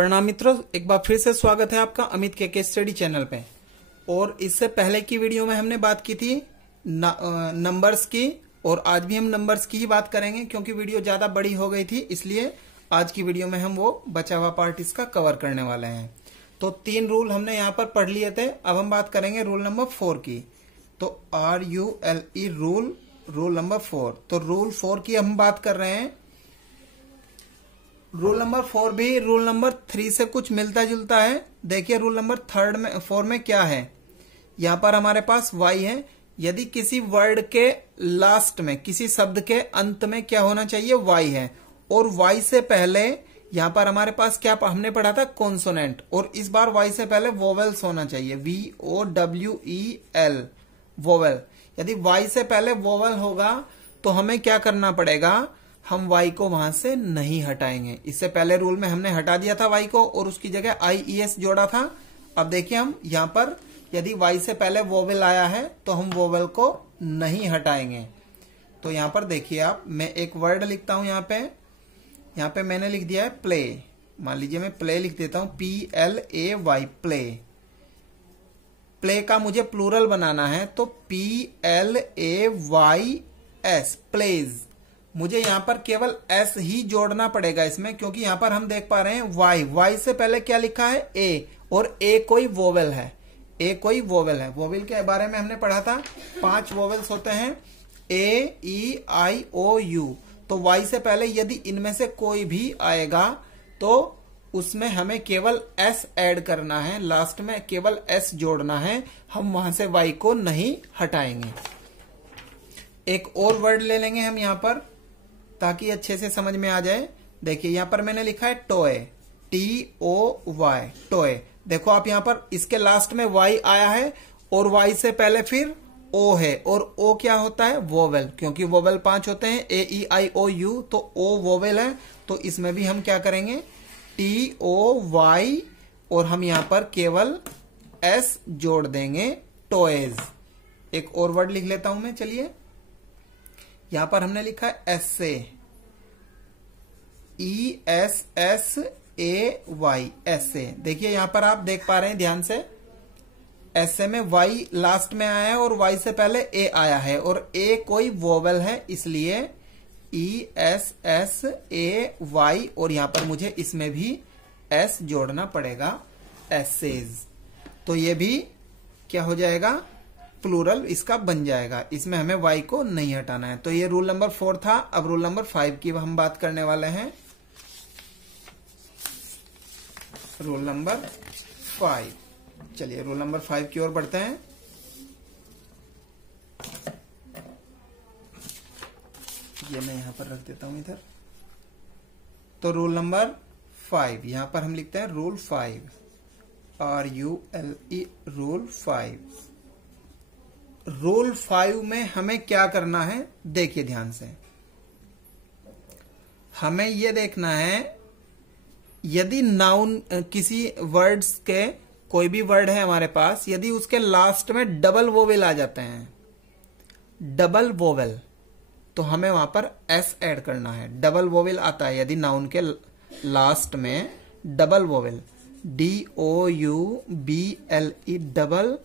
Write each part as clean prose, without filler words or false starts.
प्रणाम मित्रों, एक बार फिर से स्वागत है आपका अमित के स्टडी चैनल पे। और इससे पहले की वीडियो में हमने बात की थी नंबर्स की, और आज भी हम नंबर्स की ही बात करेंगे क्योंकि वीडियो ज्यादा बड़ी हो गई थी, इसलिए आज की वीडियो में हम वो बचा हुआ पार्ट इसका कवर करने वाले हैं। तो 3 रूल हमने यहाँ पर पढ़ लिए थे, अब हम बात करेंगे रूल नंबर 4 की। तो RULE रूल नंबर 4। तो रूल 4 की हम बात कर रहे हैं। रूल नंबर 4 भी रूल नंबर 3 से कुछ मिलता जुलता है। देखिए रूल नंबर 4 में क्या है। यहां पर हमारे पास y है। यदि किसी वर्ड के लास्ट में, किसी शब्द के अंत में क्या होना चाहिए, y है, और y से पहले यहां पर हमारे पास क्या हमने पढ़ा था, कॉन्सोनेंट, और इस बार y से पहले वोवेल्स होना चाहिए, VOWEL वोवेल। यदि y से पहले वोवेल होगा तो हमें क्या करना पड़ेगा, हम y को वहां से नहीं हटाएंगे। इससे पहले रूल में हमने हटा दिया था y को और उसकी जगह IES जोड़ा था। अब देखिए हम यहां पर यदि y से पहले वोवेल आया है तो हम वोवेल को नहीं हटाएंगे। तो यहां पर देखिए आप, मैं एक वर्ड लिखता हूं यहां पे मैंने लिख दिया है प्ले। मान लीजिए मैं प्ले लिख देता हूं, PLAY प्ले। प्ले का मुझे प्लूरल बनाना है तो PLAYS प्लेज। मुझे यहां पर केवल S ही जोड़ना पड़ेगा इसमें, क्योंकि यहां पर हम देख पा रहे हैं Y से पहले क्या लिखा है, A, और A कोई वोवेल है, A कोई वोवेल है। वोवेल के बारे में हमने पढ़ा था, 5 वोवेल्स होते हैं, AEIOU। तो Y से पहले यदि इनमें से कोई भी आएगा तो उसमें हमें केवल S ऐड करना है, लास्ट में केवल S जोड़ना है, हम वहां से Y को नहीं हटाएंगे। एक और वर्ड ले लेंगे हम यहां पर ताकि अच्छे से समझ में आ जाए। देखिए यहां पर मैंने लिखा है टॉय, TOY टॉय। देखो आप यहां पर इसके लास्ट में Y आया है और Y से पहले फिर O है, और O क्या होता है, वोवेल, क्योंकि वोवेल 5 होते हैं, AEIOU, तो O वोवेल है। तो इसमें भी हम क्या करेंगे, TOY, और हम यहां पर केवल S जोड़ देंगे, टॉयज। एक और वर्ड लिख लेता हूं मैं, चलिए। यहां पर हमने लिखा है एस्से, ESSAY एस्से। देखिए यहां पर आप देख पा रहे हैं ध्यान से, एस्से में Y लास्ट में आया है और Y से पहले A आया है, और A कोई वोवेल है, इसलिए ESSAY, और यहां पर मुझे इसमें भी S जोड़ना पड़ेगा, एस्सेज। तो ये भी क्या हो जाएगा, प्लूरल इसका बन जाएगा। इसमें हमें Y को नहीं हटाना है। तो ये रूल नंबर 4 था। अब रूल नंबर 5 की हम बात करने वाले हैं। रूल नंबर 5, चलिए रूल नंबर 5 की ओर बढ़ते हैं। ये मैं यहां पर रख देता हूं इधर। तो रूल नंबर 5, यहां पर हम लिखते हैं रूल 5, RULE रूल 5। रूल 5 में हमें क्या करना है, देखिए ध्यान से। हमें यह देखना है, यदि नाउन किसी वर्ड्स के, कोई भी वर्ड है हमारे पास, यदि उसके लास्ट में डबल वोवेल आ जाते हैं, डबल वोवेल, तो हमें वहां पर S ऐड करना है। डबल वोवेल आता है यदि नाउन के लास्ट में double vowel, DOUBLE double,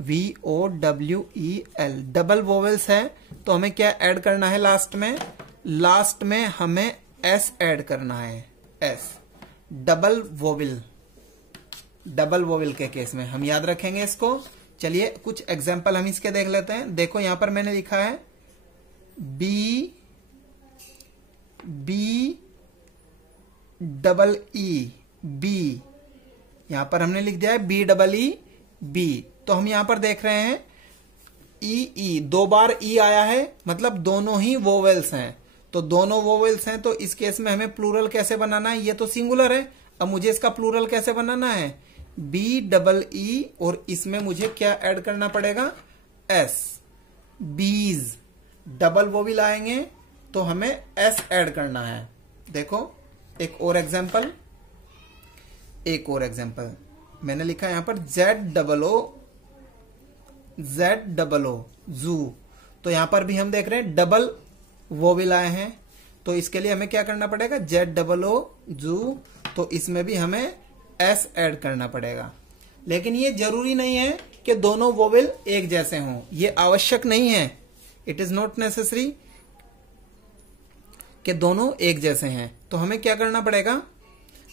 VOWEL double vowels है, तो हमें क्या ऐड करना है लास्ट में, लास्ट में हमें S ऐड करना है, S। Double vowel, double vowel के केस में हम याद रखेंगे इसको। चलिए कुछ एग्जांपल हम इसके देख लेते हैं। देखो यहां पर मैंने लिखा है BE, बी, यहां पर हमने लिख दिया है BEE। तो हम यहां पर देख रहे हैं EE, 2 बार E आया है, मतलब दोनों ही वोवेल्स हैं। तो दोनों वोवेल्स हैं, तो इस केस में हमें प्लूरल कैसे बनाना है, ये तो सिंगुलर है। अब मुझे इसका प्लूरल कैसे बनाना है, BEE, और इसमें मुझे क्या ऐड करना पड़ेगा, S, बीज। डबल वोवेल आएंगे तो हमें S ऐड करना है। देखो एक और एग्जांपल, मैंने लिखा है यहां पर ZOO जू। तो यहां पर भी हम देख रहे हैं डबल वोवेल आए हैं, तो इसके लिए हमें क्या करना पड़ेगा, ZOO जू। तो इसमें भी हमें एस ऐड करना पड़ेगा। लेकिन ये जरूरी नहीं है कि दोनों वोवेल एक जैसे हों, ये आवश्यक नहीं है। इट इज नॉट नेसेसरी कि दोनों एक जैसे हैं। तो हमें क्या करना पड़ेगा,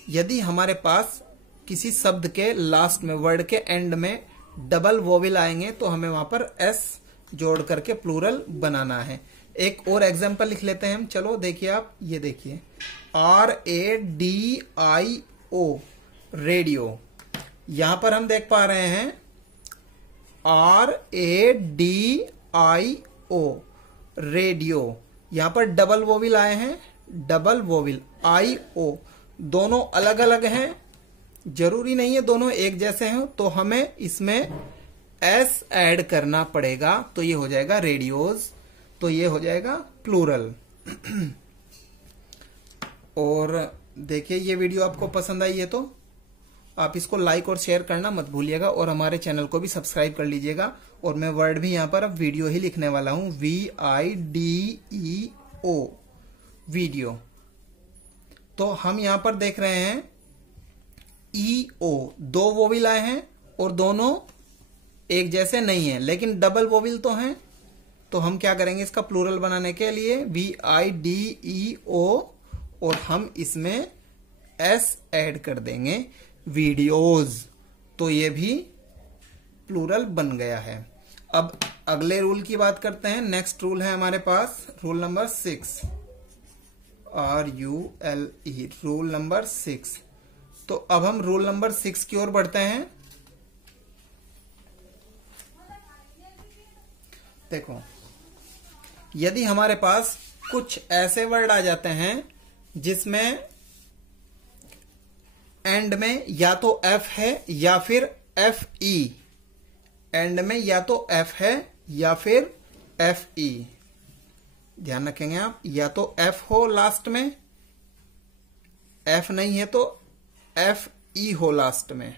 यदि हमारे पास किसी शब्द के लास्ट में, वर्ड के एंड में डबल वोवेल आएंगे तो हमें वहां पर एस जोड़ करके प्लूरल बनाना है। एक और एग्जांपल लिख लेते हैं हम। चलो देखिए आप, ये देखिए RADIO रेडियो। यहां पर हम देख पा रहे हैं RADIO रेडियो, यहां पर डबल वोवेल आए हैं, डबल वोवेल IO, दोनों अलग अलग हैं, जरूरी नहीं है दोनों एक जैसे हैं। तो हमें इसमें एस ऐड करना पड़ेगा, तो ये हो जाएगा रेडियोज, तो ये हो जाएगा प्लूरल। और देखिए ये वीडियो आपको पसंद आई है तो आप इसको लाइक और शेयर करना मत भूलिएगा, और हमारे चैनल को भी सब्सक्राइब कर लीजिएगा। और मैं वर्ड भी यहां पर अब वीडियो ही लिखने वाला हूं, VIDEO वीडियो। तो हम यहां पर देख रहे हैं EO, दो वोवेल आए हैं और दोनों एक जैसे नहीं है, लेकिन डबल वोवेल तो हैं। तो हम क्या करेंगे इसका प्लूरल बनाने के लिए, VIDEO, और हम इसमें एस ऐड कर देंगे, वीडियोज। तो ये भी प्लूरल बन गया है। अब अगले रूल की बात करते हैं। नेक्स्ट रूल है हमारे पास rule number 6, RULE, rule number 6। तो अब हम रूल नंबर 6 की ओर बढ़ते हैं। देखो, यदि हमारे पास कुछ ऐसे वर्ड आ जाते हैं जिसमें एंड में या तो एफ है या फिर FE, एंड में या तो एफ है या फिर FE, ध्यान रखेंगे आप, या तो एफ हो लास्ट में, एफ नहीं है तो FE हो लास्ट में।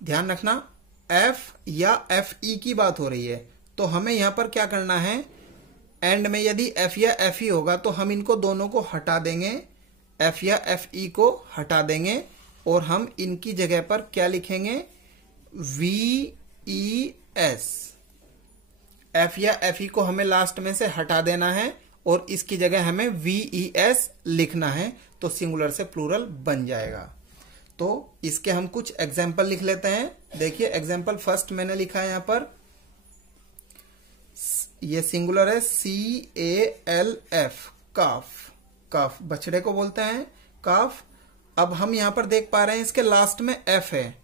ध्यान रखना, एफ या FE की बात हो रही है। तो हमें यहां पर क्या करना है, एंड में यदि एफ या FE होगा तो हम इनको दोनों को हटा देंगे, एफ या FE को हटा देंगे, और हम इनकी जगह पर क्या लिखेंगे, VES। एफ या FE को हमें लास्ट में से हटा देना है और इसकी जगह हमें VES लिखना है, तो सिंगुलर से प्लूरल बन जाएगा। तो इसके हम कुछ एग्जाम्पल लिख लेते हैं। देखिए एग्जाम्पल फर्स्ट मैंने लिखा है यहां पर, ये सिंगुलर है, CALF, काफ, काफ बछड़े को बोलते हैं, काफ। अब हम यहां पर देख पा रहे हैं इसके लास्ट में F है,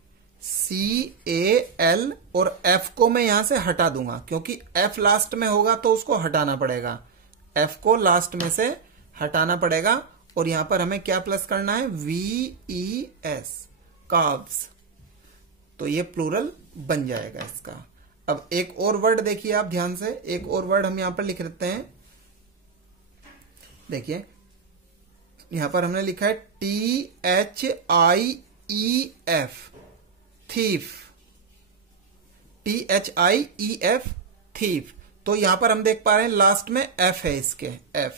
CAL, और F को मैं यहां से हटा दूंगा क्योंकि F लास्ट में होगा तो उसको हटाना पड़ेगा, F को लास्ट में से हटाना पड़ेगा। और यहां पर हमें क्या प्लस करना है, VES, काव्स। तो ये प्लूरल बन जाएगा इसका। अब एक और वर्ड देखिए आप ध्यान से, एक और वर्ड हम यहां पर लिख लेते हैं। देखिए यहां पर हमने लिखा है THIEF, थीफ, THIEF, थीफ। तो यहां पर हम देख पा रहे हैं लास्ट में F है इसके, F।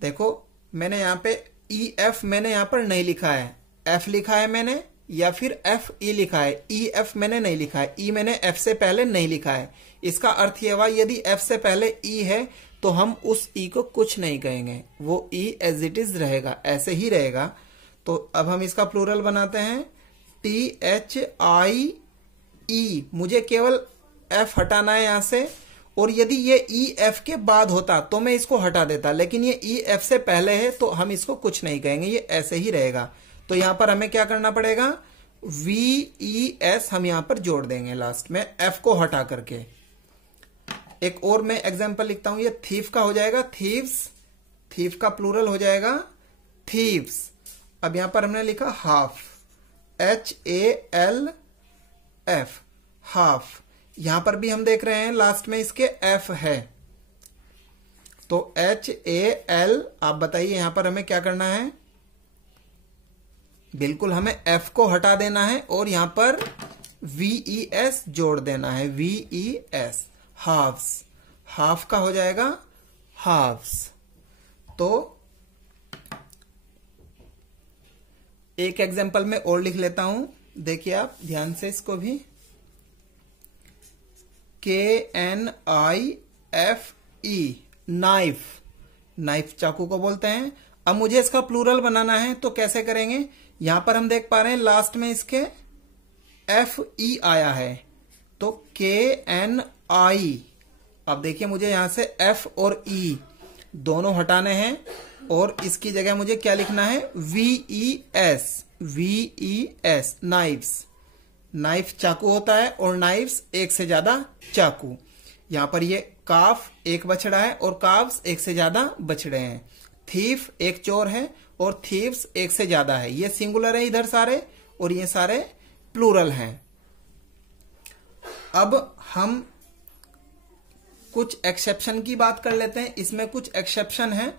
देखो मैंने यहां पे EF मैंने यहां पर नहीं लिखा है, F लिखा है मैंने, या फिर FE लिखा है, EF मैंने नहीं लिखा है, E मैंने F से पहले नहीं लिखा है। इसका अर्थ यह हुआ यदि F से पहले E है तो हम उस E को कुछ नहीं कहेंगे, वो E एज इट इज रहेगा, ऐसे ही रहेगा। तो अब हम इसका प्लूरल बनाते हैं, THIE, मुझे केवल F हटाना है यहां से, और यदि ये EF के बाद होता तो मैं इसको हटा देता, लेकिन ये EF से पहले है तो हम इसको कुछ नहीं कहेंगे, ये ऐसे ही रहेगा। तो यहां पर हमें क्या करना पड़ेगा, VES हम यहां पर जोड़ देंगे लास्ट में, F को हटा करके। एक और मैं एग्जांपल लिखता हूं, ये थीफ का हो जाएगा, थीव्स, थीफ का प्लूरल हो जाएगा थीव्स। अब यहां पर हमने लिखा हाफ, HALF, हाफ। यहां पर भी हम देख रहे हैं लास्ट में इसके F है, तो HAL। आप बताइए यहां पर हमें क्या करना है, बिल्कुल हमें F को हटा देना है और यहां पर VES जोड़ देना है, VES, हाफ्स। हाफ का हो जाएगा हाफ्स। तो एक एग्जाम्पल में और लिख लेता हूं, देखिए आप ध्यान से इसको भी। KNIFE नाइफ, नाइफ चाकू को बोलते हैं। अब मुझे इसका प्लूरल बनाना है तो कैसे करेंगे, यहां पर हम देख पा रहे हैं लास्ट में इसके FE आया है, तो KNI। अब देखिए मुझे यहां से F और E दोनों हटाने हैं और इसकी जगह मुझे क्या लिखना है, VES, VES नाइफ्स। नाइफ चाकू होता है और नाइफ्स एक से ज्यादा चाकू। यहां पर ये काफ एक बछड़ा है और काफ्स एक से ज्यादा बछड़े हैं। थीफ एक चोर है और थीव्स एक से ज्यादा है। ये सिंगुलर है इधर सारे और ये सारे प्लूरल हैं। अब हम कुछ एक्सेप्शन की बात कर लेते हैं। इसमें कुछ एक्सेप्शन है,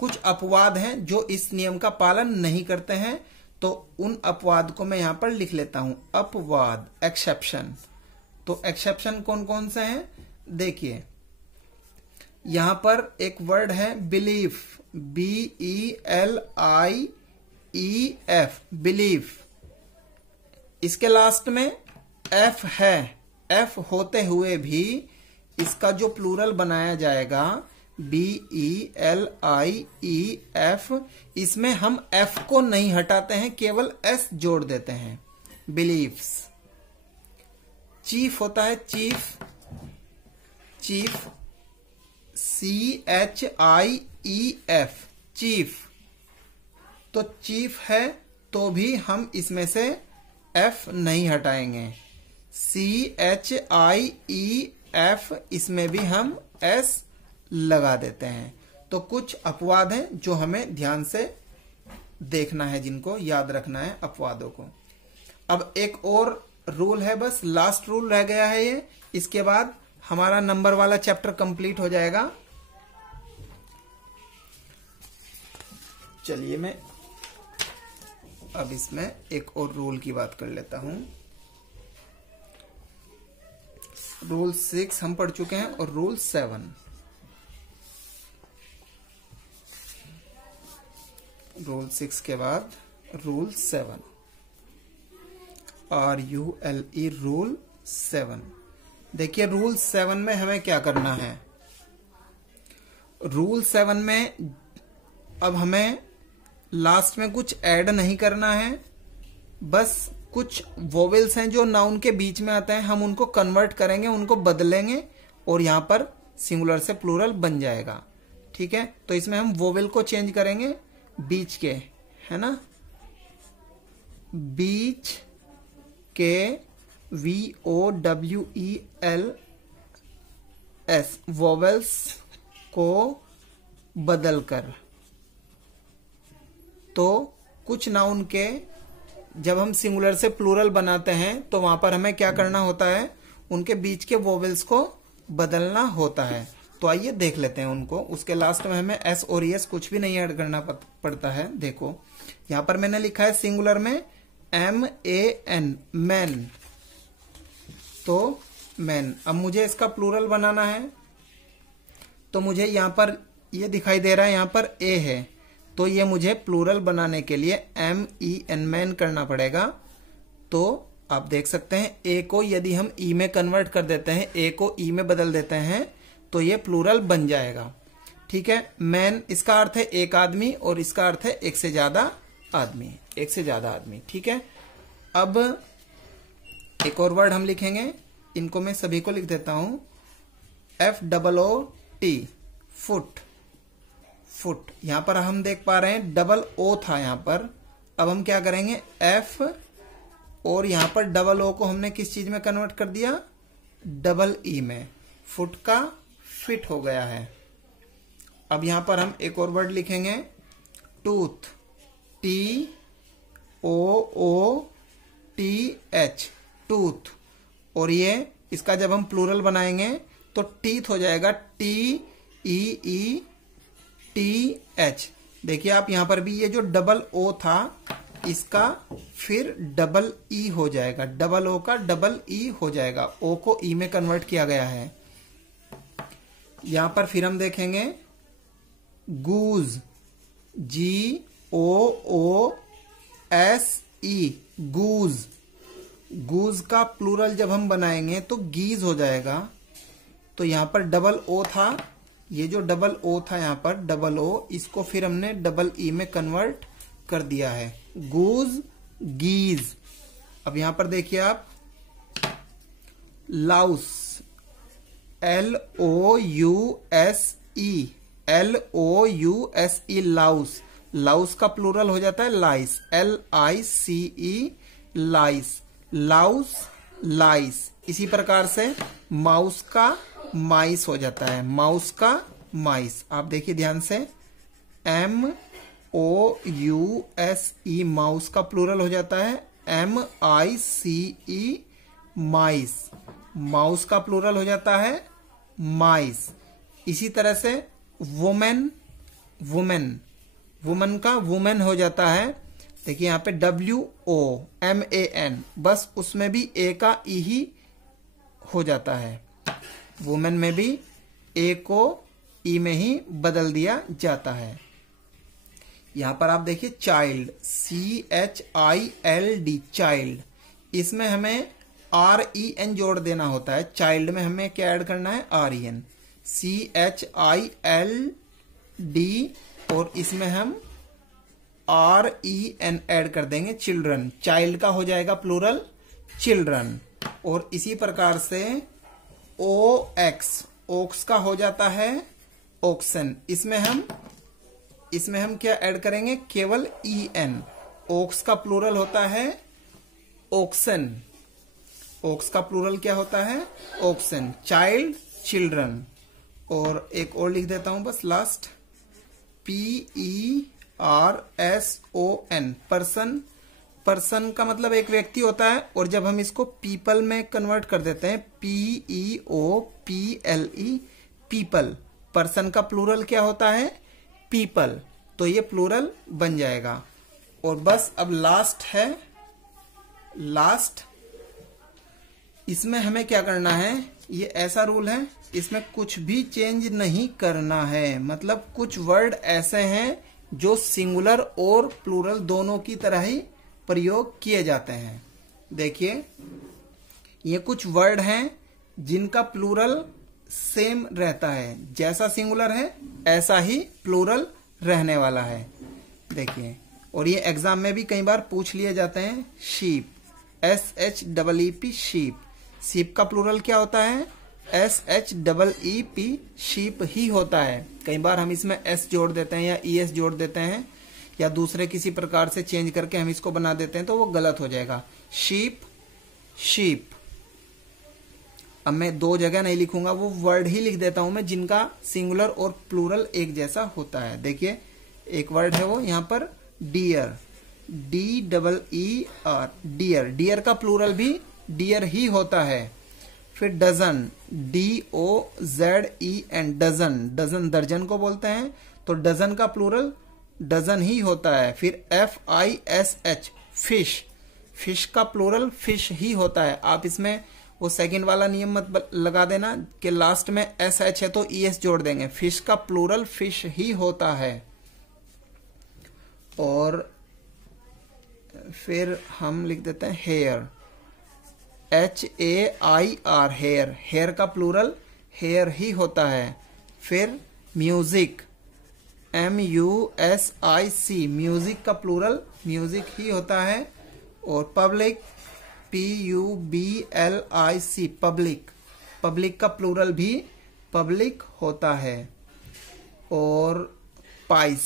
कुछ अपवाद हैं जो इस नियम का पालन नहीं करते हैं, तो उन अपवाद को मैं यहां पर लिख लेता हूं। अपवाद, एक्सेप्शन। तो एक्सेप्शन कौन कौन से हैं, देखिए यहां पर एक वर्ड है बिलीफ, BELIEF, बिलीफ। इसके लास्ट में F है, F होते हुए भी इसका जो प्लूरल बनाया जाएगा BELIEF, इसमें हम F को नहीं हटाते हैं, केवल S जोड़ देते हैं, बिलीफ्स। चीफ होता है चीफ, चीफ CHIEF, चीफ। तो चीफ है तो भी हम इसमें से F नहीं हटाएंगे। CHIEF, इसमें भी हम S लगा देते हैं। तो कुछ अपवाद हैं जो हमें ध्यान से देखना है, जिनको याद रखना है अपवादों को। अब एक और रूल है, बस लास्ट रूल रह गया है ये। इसके बाद हमारा नंबर वाला चैप्टर कंप्लीट हो जाएगा। चलिए मैं अब इसमें एक और रूल की बात कर लेता हूं। रूल 6 हम पढ़ चुके हैं और रूल 7। रूल 6 के बाद रूल 7, RULE, रूल 7। देखिए रूल 7 में हमें क्या करना है। रूल 7 में अब हमें लास्ट में कुछ ऐड नहीं करना है, बस कुछ वोवेल्स हैं जो नाउन के बीच में आते हैं, हम उनको कन्वर्ट करेंगे, उनको बदलेंगे और यहां पर सिंगुलर से प्लूरल बन जाएगा। ठीक है, तो इसमें हम वोवेल को चेंज करेंगे, बीच के, है ना, बीच के, VOWELS, वोवेल्स को बदलकर। तो कुछ नाउन के जब हम सिंगुलर से प्लूरल बनाते हैं तो वहां पर हमें क्या करना होता है, उनके बीच के वोवेल्स को बदलना होता है। तो आइए देख लेते हैं उनको। उसके लास्ट में हमें S और ES कुछ भी नहीं ऐड करना पड़ता है। देखो यहां पर मैंने लिखा है सिंगुलर में MAN, मैन, तो मैन। अब मुझे इसका प्लूरल बनाना है तो मुझे यहां पर ये दिखाई दे रहा है, यहां पर A है, तो ये मुझे प्लूरल बनाने के लिए MEN, मैन करना पड़ेगा। तो आप देख सकते हैं A को यदि हम E में कन्वर्ट कर देते हैं, A को E में बदल देते हैं तो ये प्लूरल बन जाएगा। ठीक है, मैन इसका अर्थ है एक आदमी और इसका अर्थ है एक से ज्यादा आदमी, एक से ज्यादा आदमी। ठीक है, अब एक और वर्ड हम लिखेंगे, इनको मैं सभी को लिख देता हूं, FOOT, फुट, फुट। यहां पर हम देख पा रहे हैं डबल O था यहां पर। अब हम क्या करेंगे, F और यहां पर डबल O को हमने किस चीज में कन्वर्ट कर दिया, डबल E में। फुट का फिट हो गया है। अब यहां पर हम एक और वर्ड लिखेंगे, टूथ, TOOTH, टूथ। और ये इसका जब हम प्लूरल बनाएंगे तो टीथ हो जाएगा, TEETH। देखिए आप यहां पर भी ये जो डबल O था इसका फिर डबल E हो जाएगा, डबल O का डबल E हो जाएगा, O को E में कन्वर्ट किया गया है। यहां पर फिर हम देखेंगे गूज, GOOZE, SE गूज। गूज का प्लूरल जब हम बनाएंगे तो गीज हो जाएगा। तो यहां पर डबल ओ था, ये जो डबल ओ था यहां पर डबल ओ, इसको फिर हमने डबल ई में कन्वर्ट कर दिया है, गूज गीज। अब यहां पर देखिए आप, Laue's, LOUSE, LOUSE Laue's. Laue's का प्लूरल हो जाता है लाइस, LICE लाइस, लाउस लाइस। इसी प्रकार से माउस का माइस हो जाता है, माउस का माइस। आप देखिए ध्यान से, MOUSE माउस का प्लूरल हो जाता है MICE माइस, माउस का प्लूरल हो जाता है माइस। इसी तरह से वुमेन, वुमेन, वुमन का वुमेन हो जाता है, देखिए यहाँ पे WOMAN, बस उसमें भी ए का ई ही हो जाता है। वुमेन में भी ए को ई में ही बदल दिया जाता है। यहां पर आप देखिए चाइल्ड, CHILD चाइल्ड, इसमें हमें REN जोड़ देना होता है। चाइल्ड में हमें क्या ऐड करना है, REN, CHILD, और इसमें हम REN ऐड कर देंगे, चिल्ड्रन। चाइल्ड का हो जाएगा प्लूरल चिल्ड्रन। और इसी प्रकार से OX, ओक्स का हो जाता है ओक्सन। इसमें हम क्या ऐड करेंगे, केवल EN। ओक्स का प्लूरल होता है ओक्सन, ओक्स का प्लूरल क्या होता है, ओक्सन। Child, children. और एक और लिख देता हूं बस लास्ट, PERSON, पर्सन। पर्सन का मतलब एक व्यक्ति होता है, और जब हम इसको पीपल में कन्वर्ट कर देते हैं, PEOPLE, पीपल, पर्सन का प्लूरल क्या होता है, पीपल। तो ये प्लूरल बन जाएगा। और बस अब लास्ट है, लास्ट, इसमें हमें क्या करना है, ये ऐसा रूल है, इसमें कुछ भी चेंज नहीं करना है। मतलब कुछ वर्ड ऐसे हैं जो सिंगुलर और प्लूरल दोनों की तरह ही प्रयोग किए जाते हैं। देखिए ये कुछ वर्ड हैं जिनका प्लूरल सेम रहता है, जैसा सिंगुलर है ऐसा ही प्लूरल रहने वाला है। देखिए, और ये एग्जाम में भी कई बार पूछ लिए जाते हैं। Sheep, SHEEP, sheep. शीप का प्लूरल क्या होता है, SHEEP, शीप ही होता है। कई बार हम इसमें S जोड़ देते हैं या ES जोड़ देते हैं, या दूसरे किसी प्रकार से चेंज करके हम इसको बना देते हैं, तो वो गलत हो जाएगा। Sheep, sheep. अब मैं दो जगह नहीं लिखूंगा, वो वर्ड ही लिख देता हूं मैं जिनका सिंगुलर और प्लूरल एक जैसा होता है। देखिए एक वर्ड है वो यहाँ पर डियर, DEER, डियर। डियर का प्लूरल भी डियर ही होता है। फिर डजन, DOZEN, डजन। डजन दर्जन को बोलते हैं, तो डजन का प्लूरल डजन ही होता है। फिर FISH, फिश। फिश का प्लूरल फिश ही होता है। आप इसमें वो सेकंड वाला नियम मत लगा देना कि लास्ट में SH है तो ES जोड़ देंगे। फिश का प्लूरल फिश ही होता है। और फिर हम लिख देते हैं हेयर, HAIR, हेयर। हेयर का प्लूरल हेयर ही होता है। फिर म्यूजिक, MUSIC, म्यूजिक का प्लूरल म्यूजिक ही होता है। और पब्लिक, PUBLIC, पब्लिक। पब्लिक का प्लूरल भी पब्लिक होता है। और पाइस,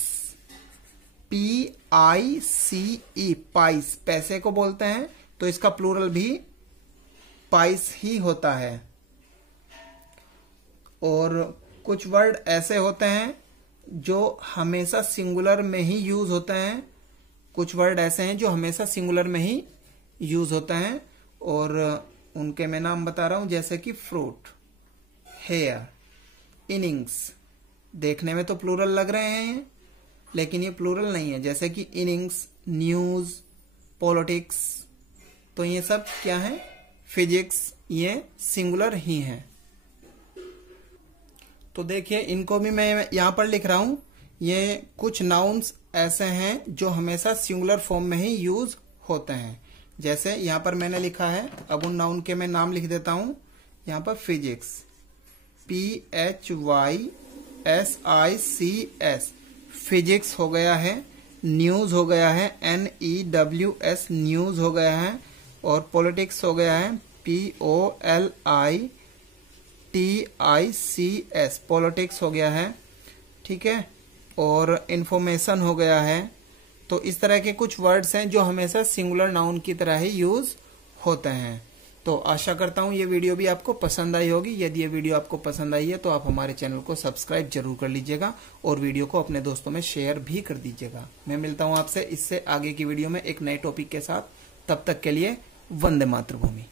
PICE, पाइस, पैसे को बोलते हैं, तो इसका प्लूरल भी पाइस ही होता है। और कुछ वर्ड ऐसे होते हैं जो हमेशा सिंगुलर में ही यूज होते हैं, कुछ वर्ड ऐसे हैं जो हमेशा सिंगुलर में ही यूज होते हैं, और उनके मैं नाम बता रहा हूं, जैसे कि फ्रूट, हेयर, इनिंग्स। देखने में तो प्लूरल लग रहे हैं लेकिन ये प्लूरल नहीं है, जैसे कि इनिंग्स, न्यूज, पॉलिटिक्स। तो ये सब क्या है, फिजिक्स, ये सिंगुलर ही हैं। तो देखिए इनको भी मैं यहां पर लिख रहा हूं। ये कुछ नाउन्स ऐसे हैं जो हमेशा सिंगुलर फॉर्म में ही यूज होते हैं। जैसे यहां पर मैंने लिखा है, अब उन नाउन के मैं नाम लिख देता हूं। यहां पर फिजिक्स, PHYSICS, फिजिक्स हो गया है। न्यूज हो गया है, NEWS, न्यूज हो गया है। और पॉलिटिक्स हो गया है, POLITICS, पॉलिटिक्स हो गया है। ठीक है, और इंफॉर्मेशन हो गया है। तो इस तरह के कुछ वर्ड्स हैं जो हमेशा सिंगुलर नाउन की तरह ही यूज होते हैं। तो आशा करता हूं ये वीडियो भी आपको पसंद आई होगी। यदि ये वीडियो आपको पसंद आई है तो आप हमारे चैनल को सब्सक्राइब जरूर कर लीजिएगा और वीडियो को अपने दोस्तों में शेयर भी कर दीजिएगा। मैं मिलता हूं आपसे इससे आगे की वीडियो में एक नए टॉपिक के साथ। तब तक के लिए वंदे मातृभूमि।